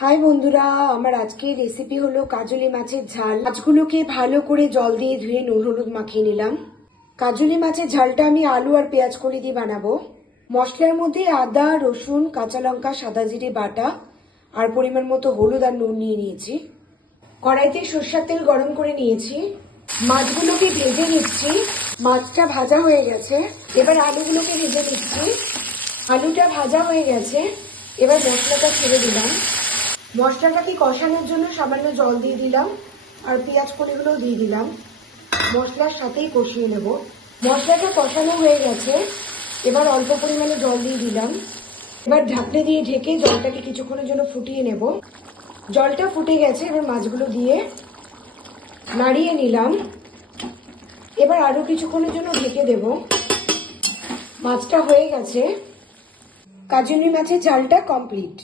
High বন্ধুরা, আমার আজকের রেসিপি হলো কাজলি মাছের ঝাল। মাছগুলোকে ভালো করে জল দিয়ে ধুয়ে নুন হলুদ মাখিয়ে নিলাম। কাজলি মাছের ঝালটা আমি আলু আর পেঁয়াজ কলি দিয়ে বানাবো। মশলার মধ্যে আদা, রসুন, কাঁচা লঙ্কা, সাদা জিরে বাটা আর পরিমাণ মতো হলুদ আর নুন নিয়ে নিয়েছি। কড়াইতে সরষের তেল গরম করে নিয়েছি। মাছগুলোকে ভেজে নিচ্ছি। মাছটা ভাজা হয়ে গেছে, এবার আলুগুলোকে ভেজে নিচ্ছি। আলুটা ভাজা হয়ে গেছে, এবার মশলাটা ছেড়ে দিলাম। মশলাটাকে কষানোর জন্য সামান্য জল দিয়ে দিলাম আর পেঁয়াজ কলিগুলো দিয়ে দিলাম। মশলার সাথেই কষিয়ে নেব। মশলাটা কষানো হয়ে গেছে, এবার অল্প পরিমাণে জল দিয়ে দিলাম। এবার ঢাকনা দিয়ে ঢেকে জলটাকে কিছুক্ষণের জন্য ফুটিয়ে নেব। জলটা ফুটে গেছে, এবার মাছগুলো দিয়ে নাড়িয়ে নিলাম। এবার আরো কিছুক্ষণের জন্য ঢেকে দেব। মাছটা হয়ে গেছে। কাজলি মাছের ঝালটা কমপ্লিট।